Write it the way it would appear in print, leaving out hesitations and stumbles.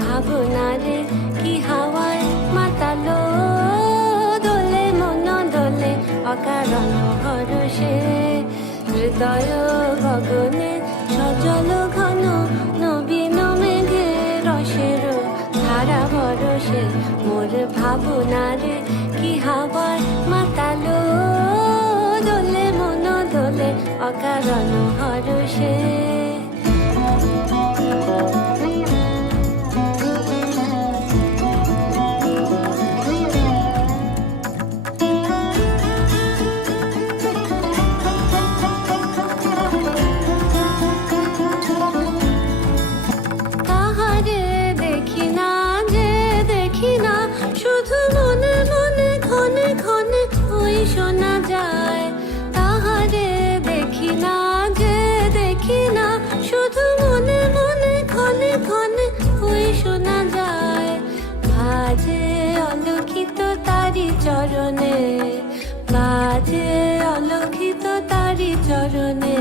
ভাবনারে কি হাওয়ায় মাতালো, দোলে মন দোলে অকারণ হরষে, হৃদয় গগনে সজল ঘন নবীন মেঘে রসের ধারা বরসে, মোর ভাবনারে কি হাওয়ায় মাতালো, দোলে মন দোলে অকারণ হরষে। শোনা যায় তাহারে দেখি না যে দেখি না, শুধু মনে মনে ক্ষণে ক্ষণে ওই শোনা যায়। বাজে অলক্ষিত তারি চরণে, বাজে অলক্ষিত তারি চরণে,